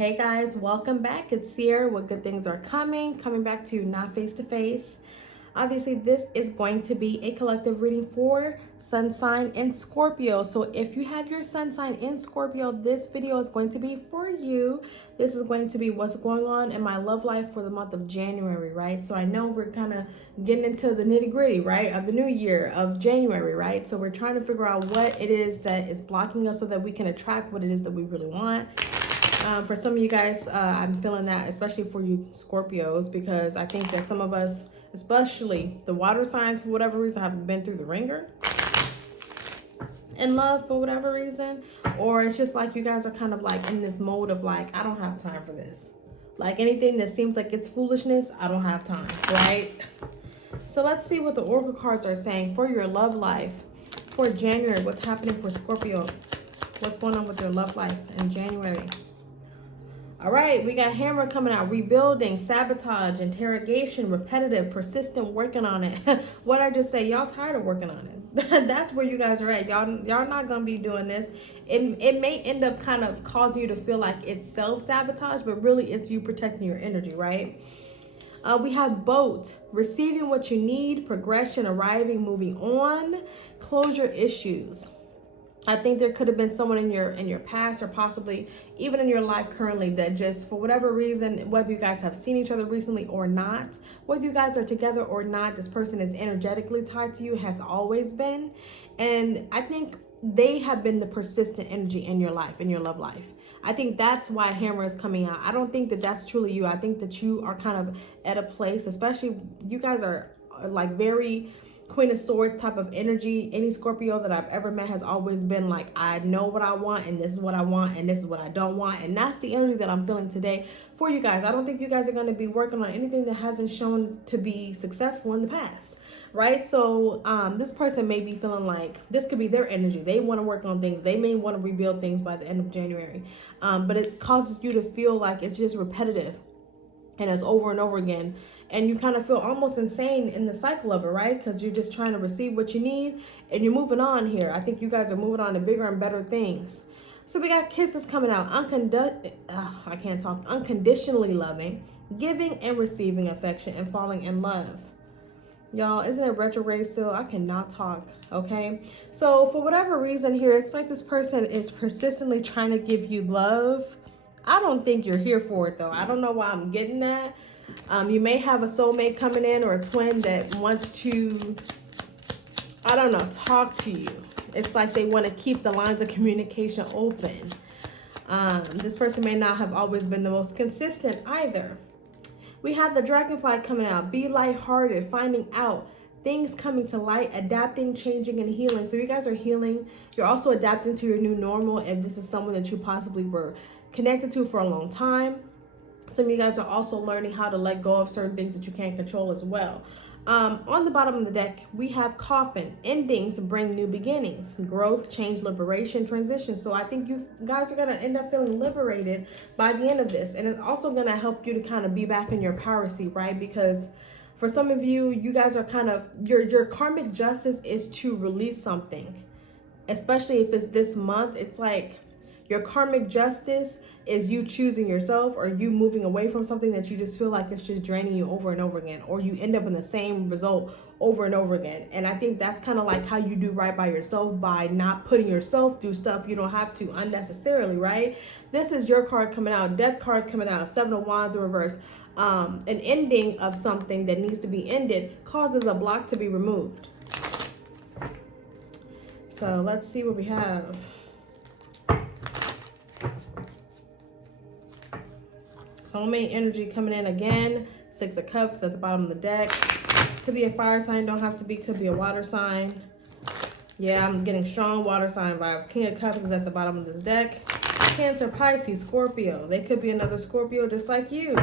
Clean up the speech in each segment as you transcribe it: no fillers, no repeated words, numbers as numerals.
Hey guys, welcome back. It's Sierra with Good Things Are coming back to you not face to face. Obviously, this is going to be a collective reading for sun sign in Scorpio. So if you have your sun sign in Scorpio, this video is going to be for you. This is going to be what's going on in my love life for the month of January, right? So I know we're kind of getting into the nitty gritty, right, of the new year of January, right? So we're trying to figure out what it is that is blocking us so that we can attract what it is that we really want. For some of you guys, I'm feeling that, especially for you Scorpios, because I think that some of us, especially the water signs, for whatever reason, have been through the ringer in love for whatever reason. Or it's just like you guys are kind of like in this mode of like, I don't have time for this. Like anything that seems like it's foolishness, I don't have time, right? So let's see what the Oracle cards are saying for your love life for January. What's happening for Scorpio? What's going on with your love life in January? All right, we got hammer coming out, rebuilding, sabotage, interrogation, repetitive, persistent, working on it. What I just say, y'all tired of working on it. That's where you guys are at. Y'all not gonna be doing this. It may end up kind of causing you to feel like it's self-sabotage, but really it's you protecting your energy, right? We have boat, receiving what you need, progression, arriving, moving on, closure issues. I think there could have been someone in your past or possibly even in your life currently that just for whatever reason, whether you guys have seen each other recently or not, whether you guys are together or not, this person is energetically tied to you, has always been. And I think they have been the persistent energy in your life, in your love life. I think that's why hammer is coming out. I don't think that that's truly you. I think that you are kind of at a place, especially you guys are like very Queen of Swords type of energy. Any Scorpio that I've ever met has always been like, I know what I want and this is what I want and this is what I don't want. And that's the energy that I'm feeling today for you guys. I don't think you guys are going to be working on anything that hasn't shown to be successful in the past, right? So this person may be feeling like this could be their energy. They want to work on things. They may want to rebuild things by the end of January. But it causes you to feel like it's just repetitive and it's over and over again. And you kind of feel almost insane in the cycle of it, right? Because you're just trying to receive what you need and you're moving on here. I think you guys are moving on to bigger and better things. So we got kisses coming out. Unconditionally loving, giving and receiving affection, and falling in love. Y'all, isn't it retrograde still? I cannot talk, okay? So for whatever reason here, it's like this person is persistently trying to give you love. I don't think you're here for it though. I don't know why I'm getting that. You may have a soulmate coming in or a twin that wants to, I don't know, talk to you. It's like they want to keep the lines of communication open. This person may not have always been the most consistent either. We have the dragonfly coming out. Be lighthearted, finding out, things coming to light, adapting, changing, and healing. So you guys are healing. You're also adapting to your new normal if this is someone that you possibly were connected to for a long time. Some of you guys are also learning how to let go of certain things that you can't control as well. On the bottom of the deck, we have coffin. Endings bring new beginnings, growth, change, liberation, transition. So I think you guys are going to end up feeling liberated by the end of this. And it's also going to help you to kind of be back in your power seat, right? Because for some of you, you guys are kind of, your karmic justice is to release something. Especially if it's this month, it's like, your karmic justice is you choosing yourself or you moving away from something that you just feel like it's just draining you over and over again, or you end up in the same result over and over again. And I think that's kind of like how you do right by yourself, by not putting yourself through stuff you don't have to unnecessarily, right? This is your card coming out, death card coming out, 7 of Wands in reverse. An ending of something that needs to be ended causes a block to be removed. So let's see what we have. Soulmate energy coming in again. 6 of Cups at the bottom of the deck. Could be a fire sign, don't have to be. Could be a water sign. Yeah, I'm getting strong water sign vibes. King of Cups is at the bottom of this deck. Cancer, Pisces, Scorpio. They could be another Scorpio just like you.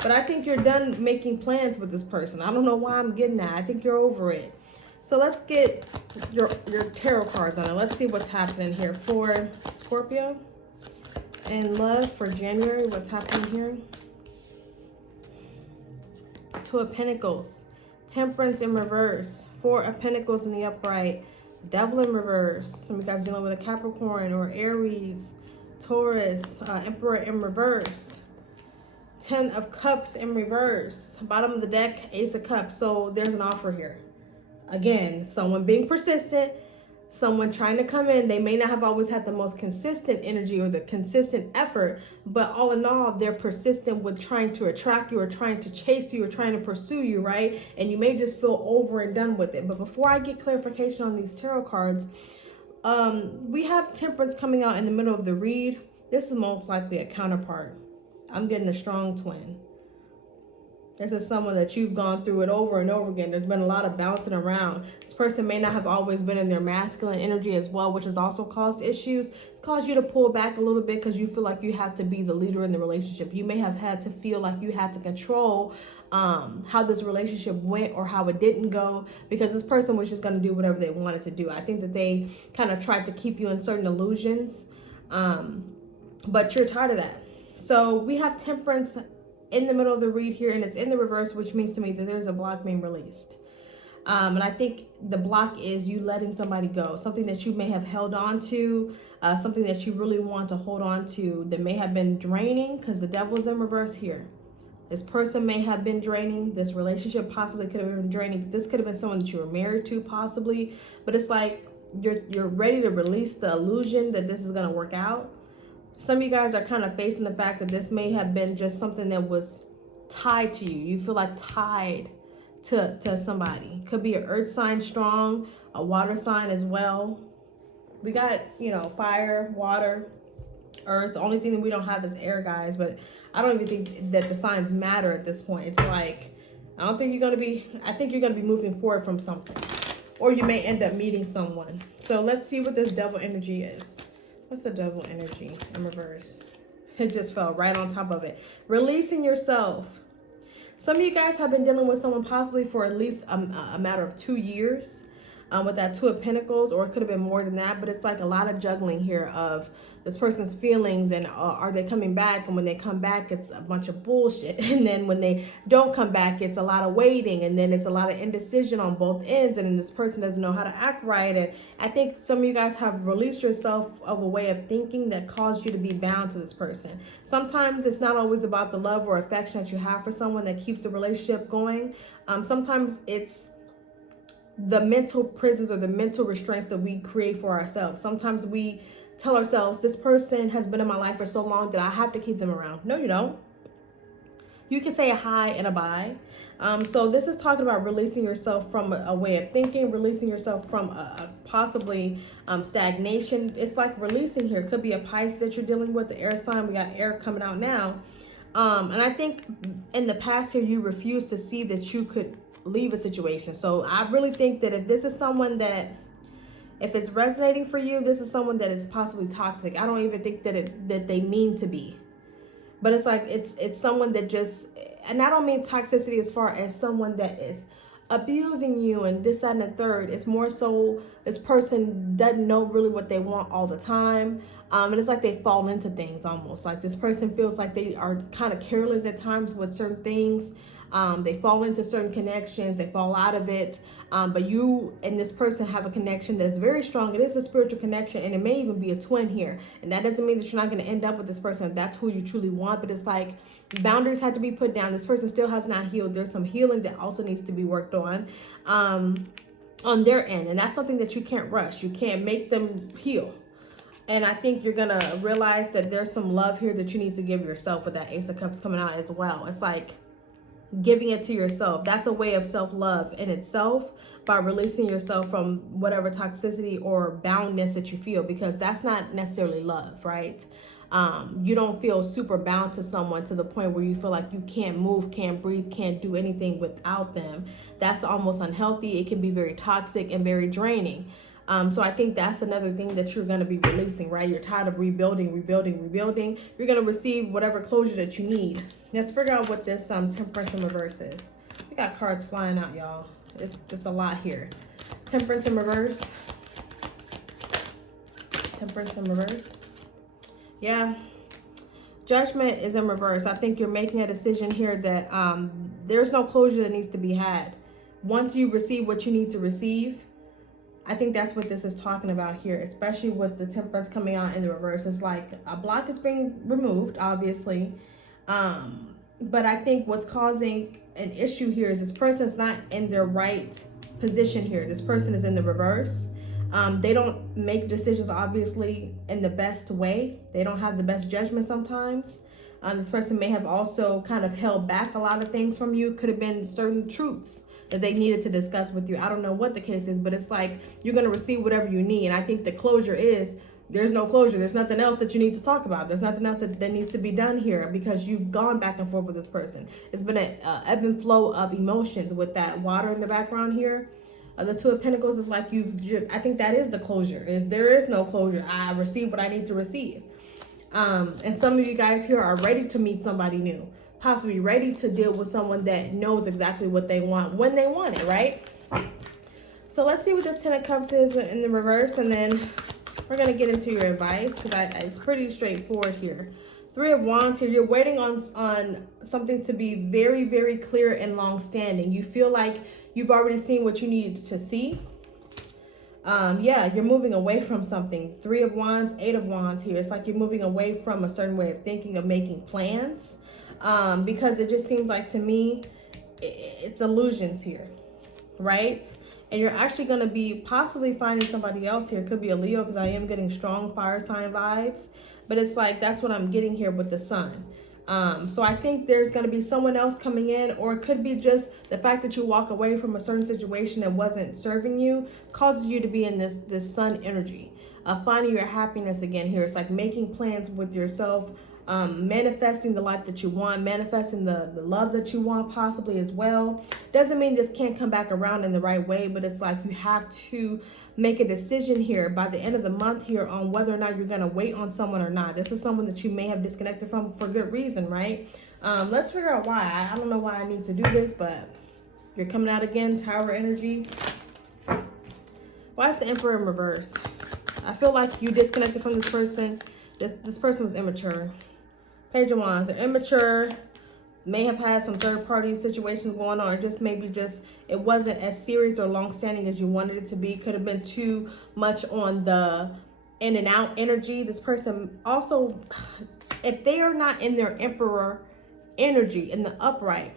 But I think you're done making plans with this person. I don't know why I'm getting that. I think you're over it. So let's get your tarot cards on it. Let's see what's happening here for Scorpio. And love for January, what's happening here? 2 of Pentacles, Temperance in reverse, 4 of Pentacles in the upright, Devil in reverse. Some of you guys dealing with a Capricorn or Aries, Taurus, Emperor in reverse. 10 of Cups in reverse. Bottom of the deck, Ace of Cups. So there's an offer here. Again, someone being persistent, someone trying to come in. They may not have always had the most consistent energy or the consistent effort, but all in all, they're persistent with trying to attract you or trying to chase you or trying to pursue you, right? And you may just feel over and done with it. But before I get clarification on these tarot cards, we have Temperance coming out in the middle of the read. This is most likely a counterpart. I'm getting a strong twin. This is someone that you've gone through it over and over again. There's been a lot of bouncing around. This person may not have always been in their masculine energy as well, which has also caused issues. It's caused you to pull back a little bit because you feel like you have to be the leader in the relationship. You may have had to feel like you had to control how this relationship went or how it didn't go, because this person was just going to do whatever they wanted to do. I think that they kind of tried to keep you in certain illusions, but you're tired of that. So we have Temperance in the middle of the read here, and it's in the reverse, which means to me that there's a block being released. And I think the block is you letting somebody go, something that you may have held on to, something that you really want to hold on to that may have been draining, because the Devil is in reverse here. This person may have been draining. This relationship possibly could have been draining. This could have been someone that you were married to possibly, but it's like you're ready to release the illusion that this is going to work out. Some of you guys are kind of facing the fact that this may have been just something that was tied to you. You feel like tied to somebody. Could be an earth sign strong, a water sign as well. We got, fire, water, earth. The only thing that we don't have is air, guys. But I don't even think that the signs matter at this point. It's like, I think you're going to be moving forward from something. Or you may end up meeting someone. So let's see what this Devil energy is. What's the Devil energy in reverse? It just fell right on top of it. Releasing yourself. Some of you guys have been dealing with someone possibly for at least a matter of 2 years with that Two of Pentacles, or it could have been more than that, but it's like a lot of juggling here of this person's feelings and are they coming back? And when they come back, it's a bunch of bullshit. And then when they don't come back, it's a lot of waiting, and then it's a lot of indecision on both ends, and then this person doesn't know how to act right. And I think some of you guys have released yourself of a way of thinking that caused you to be bound to this person. Sometimes it's not always about the love or affection that you have for someone that keeps the relationship going. Sometimes it's the mental prisons or the mental restraints that we create for ourselves. Sometimes we tell ourselves, this person has been in my life for so long that I have to keep them around. No, you don't. You can say a hi and a bye. So this is talking about releasing yourself from a way of thinking, releasing yourself from a possibly stagnation. It's like releasing here. It could be a Pisces that you're dealing with, the air sign. We got air coming out now. And I think in the past here, you refused to see that you could leave a situation. So I really think that if this is someone that, if it's resonating for you, this is someone that is possibly toxic. I don't even think that they mean to be, but it's like it's someone that just, and I don't mean toxicity as far as someone that is abusing you and this, that, and the third. It's more so this person doesn't know really what they want all the time. And it's like they fall into things almost. Like this person feels like they are kind of careless at times with certain things. They fall into certain connections, they fall out of it. But you and this person have a connection that's very strong. It is a spiritual connection, and it may even be a twin here. And that doesn't mean that you're not going to end up with this person if that's who you truly want. But it's like boundaries had to be put down. This person still has not healed. There's some healing that also needs to be worked on their end. And that's something that you can't rush. You can't make them heal. And I think you're going to realize that there's some love here that you need to give yourself with that Ace of Cups coming out as well. It's like giving it to yourself. That's a way of self-love in itself, by releasing yourself from whatever toxicity or boundness that you feel, because that's not necessarily love, right? You don't feel super bound to someone to the point where you feel like you can't move, can't breathe, can't do anything without them. That's almost unhealthy. It can be very toxic and very draining. So I think that's another thing that you're going to be releasing, right? You're tired of rebuilding. You're going to receive whatever closure that you need. Let's figure out what this Temperance in reverse is. We got cards flying out, y'all. It's a lot here. Temperance in reverse. Temperance in reverse. Yeah. Judgment is in reverse. I think you're making a decision here that there's no closure that needs to be had. Once you receive what you need to receive, I think that's what this is talking about here, especially with the Temperance coming out in the reverse. It's like a block is being removed, obviously. But I think what's causing an issue here is this person's not in their right position here. This person is in the reverse. They don't make decisions, obviously, in the best way. They don't have the best judgment sometimes. This person may have also kind of held back a lot of things from you. Could have been certain truths that they needed to discuss with you. I don't know what the case is, but it's like you're going to receive whatever you need. And I think the closure is there's no closure. There's nothing else that you need to talk about. There's nothing else that needs to be done here because you've gone back and forth with this person. It's been an ebb and flow of emotions with that water in the background here. The Two of Pentacles is like I think that is the closure. There is no closure. I received what I need to receive. And some of you guys here are ready to meet somebody new. Possibly ready to deal with someone that knows exactly what they want when they want it, right? So let's see what this Ten of Cups is in the reverse, and then we're going to get into your advice because it's pretty straightforward here. Three of Wands here. You're waiting on something to be very, very clear and long-standing. You feel like you've already seen what you needed to see. Yeah, you're moving away from something. Three of Wands, Eight of Wands here. It's like you're moving away from a certain way of thinking, of making plans. Because it just seems like to me, it's illusions here, right? And you're actually going to be possibly finding somebody else here. Could be a Leo because I am getting strong fire sign vibes. But it's like that's what I'm getting here with the Sun. So I think there's going to be someone else coming in, or it could be just the fact that you walk away from a certain situation that wasn't serving you causes you to be in this Sun energy. Finding your happiness again here. It's like making plans with yourself. Manifesting the life that you want, manifesting the love that you want possibly as well. Doesn't mean this can't come back around in the right way, but it's like you have to make a decision here by the end of the month here on whether or not you're going to wait on someone or not. This is someone that you may have disconnected from for good reason, right? Let's figure out why. I don't know why I need to do this, but you're coming out again, Tower energy. Why is the Emperor in reverse? I feel like you disconnected from this person. This person was immature. Page of Wands, they're immature, may have had some third-party situations going on, or just maybe it wasn't as serious or long-standing as you wanted it to be. Could have been too much on the in and out energy. This person also, if they are not in their Emperor energy in the upright,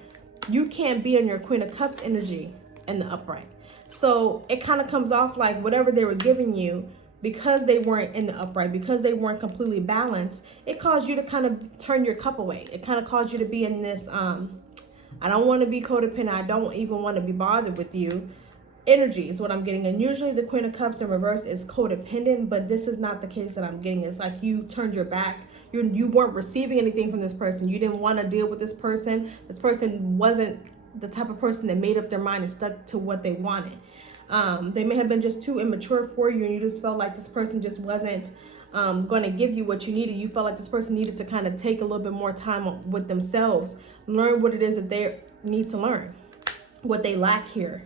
you can't be in your Queen of Cups energy in the upright. So it kind of comes off like whatever they were giving you, because they weren't in the upright, because they weren't completely balanced, it caused you to kind of turn your cup away. It kind of caused you to be in this, I don't want to be codependent, I don't even want to be bothered with you energy is what I'm getting. And usually the Queen of Cups in reverse is codependent, but this is not the case that I'm getting. It's like you turned your back. You weren't receiving anything from this person. You didn't want to deal with this person. This person wasn't the type of person that made up their mind and stuck to what they wanted. They may have been just too immature for you, and you just felt like this person just wasn't going to give you what you needed. You felt like this person needed to kind of take a little bit more time with themselves, learn what it is that they need to learn, what they lack here.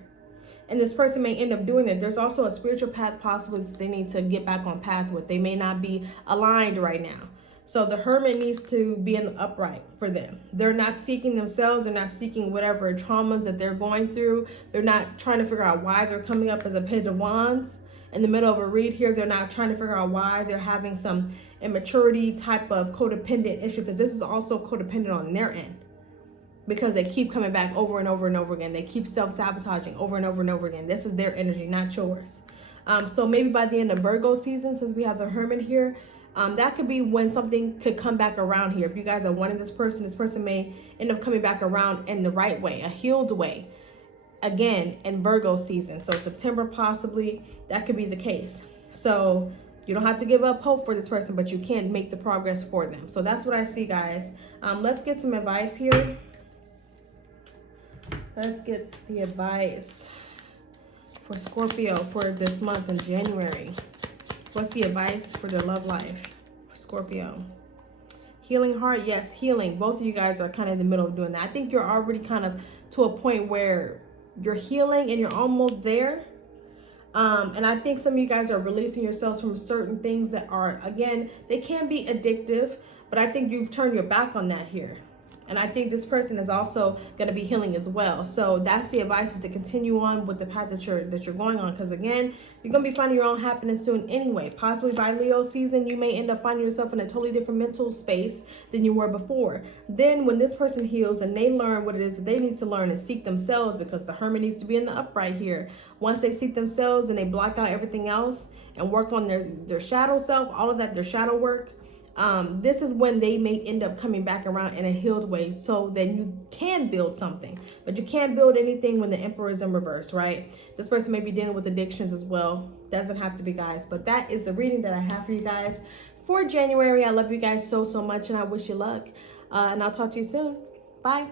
And this person may end up doing that. There's also a spiritual path possibly that they need to get back on path with. They may not be aligned right now. So the Hermit needs to be in the upright for them. They're not seeking themselves. They're not seeking whatever traumas that they're going through. They're not trying to figure out why they're coming up as a Page of Wands in the middle of a read here. They're not trying to figure out why they're having some immaturity type of codependent issue, because this is also codependent on their end, because they keep coming back over and over and over again. They keep self-sabotaging over and over and over again. This is their energy, not yours. So maybe by the end of Virgo season, since we have the Hermit here, that could be when something could come back around here. If you guys are wanting this person may end up coming back around in the right way, a healed way, again, in Virgo season. So September possibly, that could be the case. So you don't have to give up hope for this person, but you can make the progress for them. So that's what I see, guys. Let's get some advice here. Let's get the advice for Scorpio for this month in January. What's the advice for their love life for Scorpio? Healing heart, yes, healing. Both of you guys are kind of in the middle of doing that. I think you're already kind of to a point where you're healing and you're almost there. And I think some of you guys are releasing yourselves from certain things that are, again, they can be addictive, but I think you've turned your back on that here. And I think this person is also going to be healing as well. So that's the advice, is to continue on with the path that you're going on. Because again, you're going to be finding your own happiness soon anyway. Possibly by Leo season, you may end up finding yourself in a totally different mental space than you were before. Then when this person heals and they learn what it is that they need to learn and seek themselves, because the Hermit needs to be in the upright here. Once they seek themselves and they block out everything else and work on their shadow self, all of that, their shadow work, this is when they may end up coming back around in a healed way, so that you can build something. But you can't build anything when the Emperor is in reverse, right? This person may be dealing with addictions as well. Doesn't have to be, guys. But that is the reading that I have for you guys for January. I love you guys so much, and I wish you luck. And I'll talk to you soon. Bye.